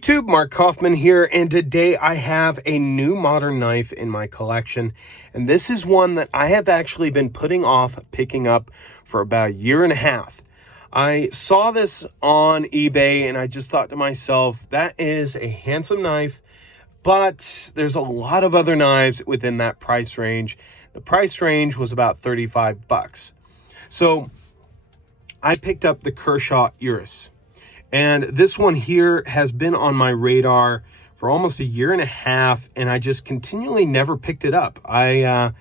YouTube, Mark Kaufman here, and today I have a new modern knife in my collection, and this is one that I have actually been putting off picking up for about a year and a half. I saw this on eBay and I just thought to myself, that is a handsome knife, but there's a lot of other knives within that price range. The price range was about 35 bucks. So I picked up the Kershaw Eris. And this one here has been on my radar for almost a year and a half, and I just continually never picked it up. I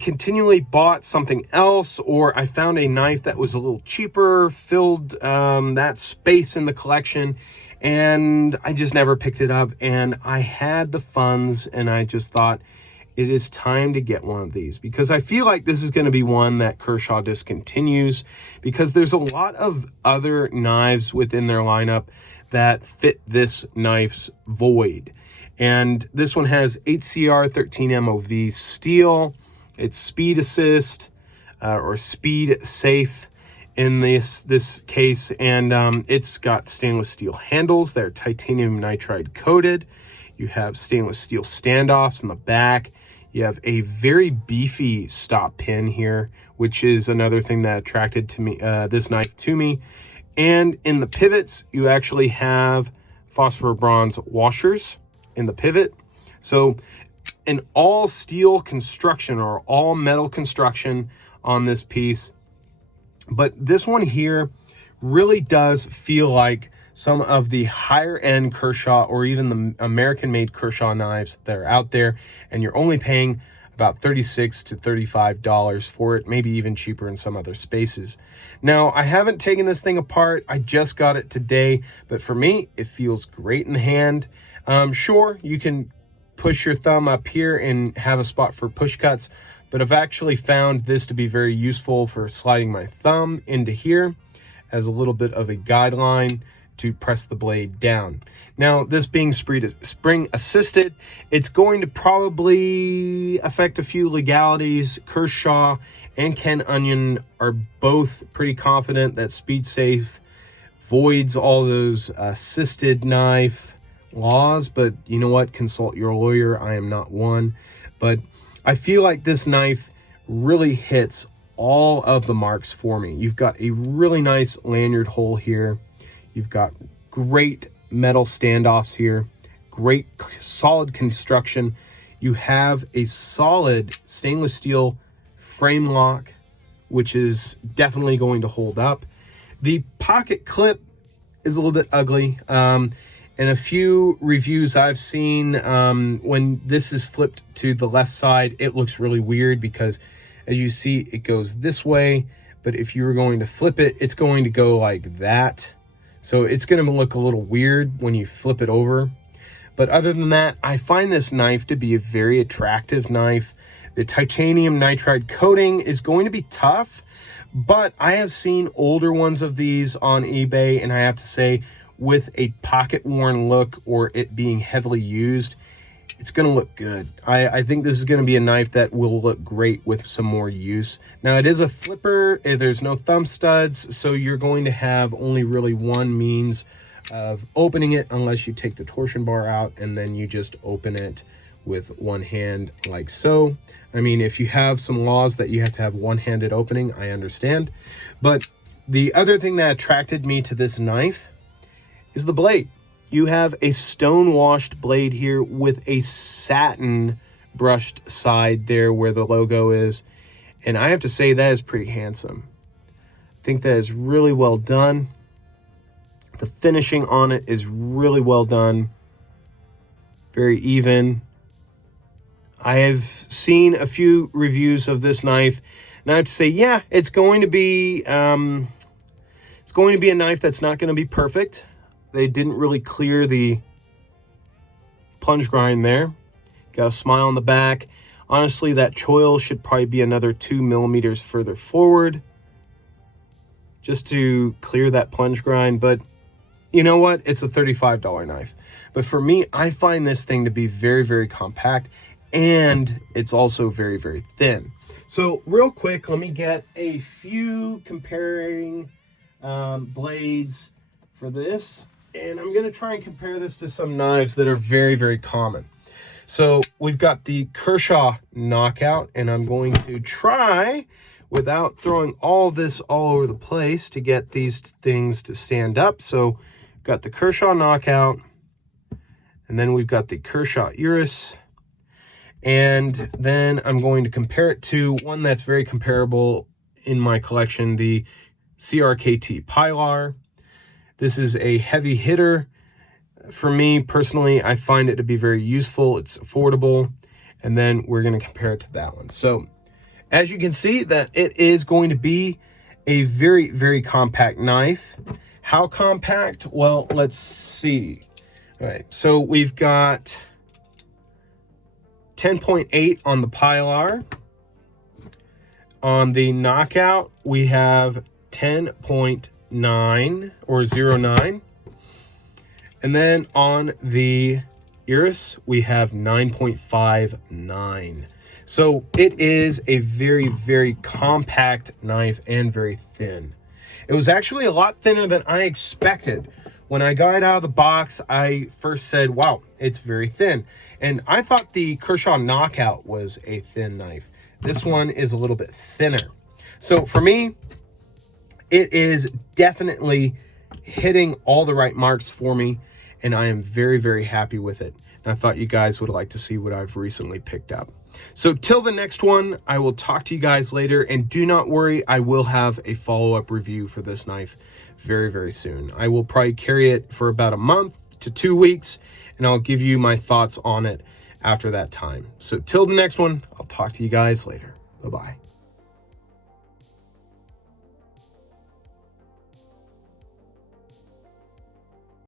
continually bought something else, or I found a knife that was a little cheaper, filled that space in the collection, and I just never picked it up. And I had the funds, and I just thought, it is time to get one of these, because I feel like this is going to be one that Kershaw discontinues, because there's a lot of other knives within their lineup that fit this knife's void. And this one has HCR 13 MOV steel. It's speed assist or speed safe in this case, and it's got stainless steel handles. They're titanium nitride coated. You have stainless steel standoffs in the back. You have a very beefy stop pin here, which is another thing that attracted to me this knife to me. And in the pivots, you actually have phosphor bronze washers in the pivot. So an all steel construction or all metal construction on this piece. But this one here really does feel like some of the higher end Kershaw, or even the American made Kershaw knives that are out there, and you're only paying about $36 to $35 for it, maybe even cheaper in some other spaces. Now, I haven't taken this thing apart. I just got it today, but for me, it feels great in the hand. Sure, you can push your thumb up here and have a spot for push cuts, but I've actually found this to be very useful for sliding my thumb into here as a little bit of a guideline to press the blade down. Now, this being spring assisted, it's going to probably affect a few legalities. Kershaw and Ken Onion are both pretty confident that Speedsafe voids all those assisted knife laws, but you know what? Consult your lawyer. I am not one. But I feel like this knife really hits all of the marks for me. You've got a really nice lanyard hole here. You've got great metal standoffs here, great solid construction. You have a solid stainless steel frame lock, which is definitely going to hold up. The pocket clip is a little bit ugly. In a few reviews I've seen, when this is flipped to the left side, it looks really weird because, as you see, it goes this way. But if you were going to flip it, it's going to go like that. So it's going to look a little weird when you flip it over. But other than that, I find this knife to be a very attractive knife. The titanium nitride coating is going to be tough, but I have seen older ones of these on eBay, and I have to say, with a pocket worn look or it being heavily used, it's going to look good. I think this is going to be a knife that will look great with some more use. Now, it is a flipper. There's no thumb studs, so you're going to have only really one means of opening it, unless you take the torsion bar out and then you just open it with one hand like so. I mean, if you have some laws that you have to have one-handed opening, I understand. But the other thing that attracted me to this knife is the blade. You have a stone washed blade here with a satin brushed side there where the logo is. And I have to say, that is pretty handsome. I think that is really well done. The finishing on it is really well done. Very even. I have seen a few reviews of this knife, and I have to say, yeah, it's going to be a knife that's not going to be perfect. They didn't really clear the plunge grind there. Got a smile on the back. Honestly, that choil should probably be another 2 millimeters further forward just to clear that plunge grind. But you know what? It's a $35 knife. But for me, I find this thing to be very, very compact, and it's also very, very thin. So real quick, let me get a few comparing blades for this. And I'm going to try and compare this to some knives that are very, very common. So we've got the Kershaw Knockout, and I'm going to try, without throwing all this all over the place, to get these things to stand up. So we've got the Kershaw Knockout, and then we've got the Kershaw Eris, and then I'm going to compare it to one that's very comparable in my collection, the CRKT Pilar. This is a heavy hitter. For me, personally, I find it to be very useful. It's affordable. And then we're going to compare it to that one. So as you can see, that it is going to be a very, very compact knife. How compact? Well, let's see. All right, so we've got 10.8 on the Pilar. On the Knockout, we have 10.9 or 0.9. And then on the Eris, we have 9.59. So it is a very, very compact knife and very thin. It was actually a lot thinner than I expected. When I got it out of the box, I first said, wow, it's very thin. And I thought the Kershaw Knockout was a thin knife. This one is a little bit thinner. So for me, it is definitely hitting all the right marks for me, and I am very, very happy with it. And I thought you guys would like to see what I've recently picked up. So till the next one, I will talk to you guys later, and do not worry, I will have a follow-up review for this knife very, very soon. I will probably carry it for about a month to 2 weeks, and I'll give you my thoughts on it after that time. So till the next one, I'll talk to you guys later. Bye-bye.